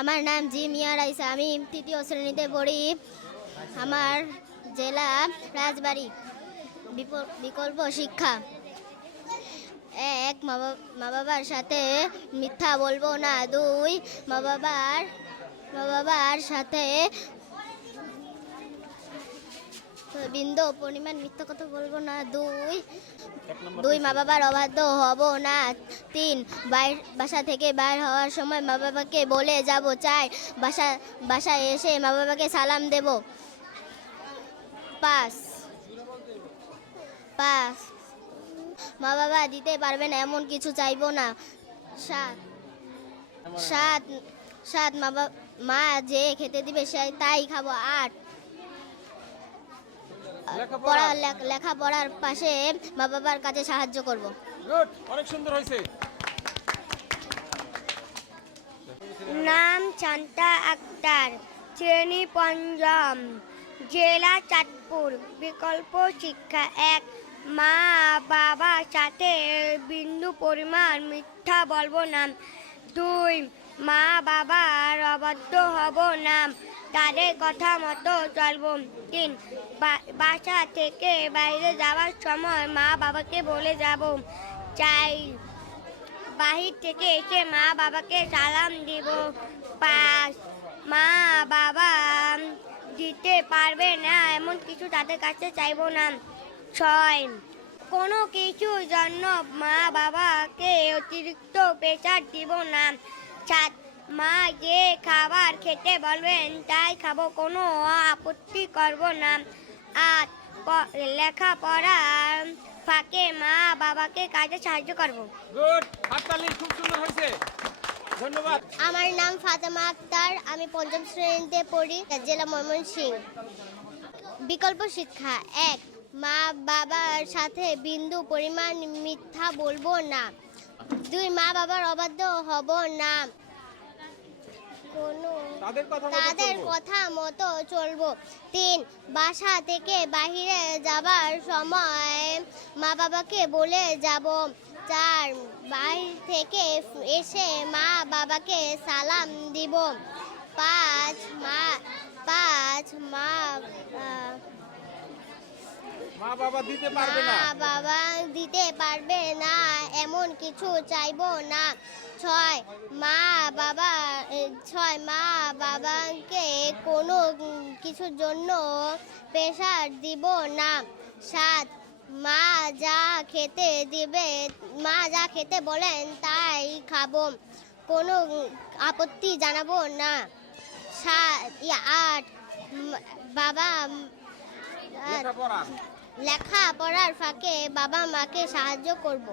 আমার নাম জি মিয়া রাইসা, আমি তৃতীয় শ্রেণীতে পড়ি। আমার জেলা রাজবাড়ি বিকল্প শিক্ষা। এক মা বাবার সাথে মিথ্যা বলব না, দুই মা বাবার মা বাবার সাথে বিন্দু পরিমাণ মিথ্যা কথা বলব না, দুই দুই মা বাবার অবাধ্য হব না। তিন বাইর বাসা থেকে বাইর হওয়ার সময় মা বাবাকে বলে যাব চাই বাসা, বাসায় এসে মা বাবাকে সালাম দেব। পাঁচ পাঁচ মা বাবা দিতে পারবে না, এমন কিছু চাইব না। সাত সাত সাত মা বাবা মা যে খেতে দিবে সে তাই খাব। আট। পড়া লেখ- লেখাপড়ার পাশে মা বাবার কাছে সাহায্য করব। গুড অনেক সুন্দর হয়েছে। নাম শান্তা আক্তার শ্রেণি পঞ্চম জেলা চাঁদপুর বিকল্প শিক্ষা এক। মা বাবার সাথে বিন্দু পরিমাণ মিথ্যা বলব না। দুই মা বাবার অবাধ্য হব না তাদের কথা মতো চলবো। তিন বাসা থেকে বাইরে যাওয়ার সময় মা বাবাকে বলে যাব। চাই, বাহির থেকে এসে মা বাবাকে সালাম দিব। পাঁচ, মা বাবা দিতে পারবে না, এমন কিছু তাদের কাছে চাইব না। ছয়, কোনো কিছুর জন্য মা বাবাকে অতিরিক্ত প্রেশার দিব না। সাত মা যে খাবার খেতে বলবেন তাই খাব কোনো আপত্তি করব না। প- লেখাপড়ার ফাঁকে মা বাবাকে কাজে সাহায্য করব। গুড হাততালি খুব সুন্দর হয়েছে। ধন্যবাদ। আমার নাম ফাতেমা আক্তার আমি পঞ্চম শ্রেণীতে পড়ি জেলা ময়মনসিংহ। বিকল্প শিক্ষা এক মা বাবার সাথে বিন্দু পরিমাণ মিথ্যা বলব না। দুই মা বাবার অবাধ্য হব না। কোনো তাদের কথা মতো চলবো। তিন বাসা থেকে বাহিরে যাবার সময় মা বাবাকে বলে যাব। চার বাহির থেকে এসে মা বাবাকে সালাম দিব। পাঁচ মা পাঁচ মা মা বাবা দিতে পারবে না। বাবা দিতে পারবে না, এমন কিছু চাইব না। ছয় মা বাবা ছয় মা বাবাকে কোনো কিছুর জন্য প্রেশার দিব না। সাত মা যা খেতে দিবে, মা যা খেতে বলেন তাই খাব। কোনো আপত্তি জানাব না। সাত আট বাবা লেখা পড়ার ফাঁকে বাবা মাকে সাহায্য করব।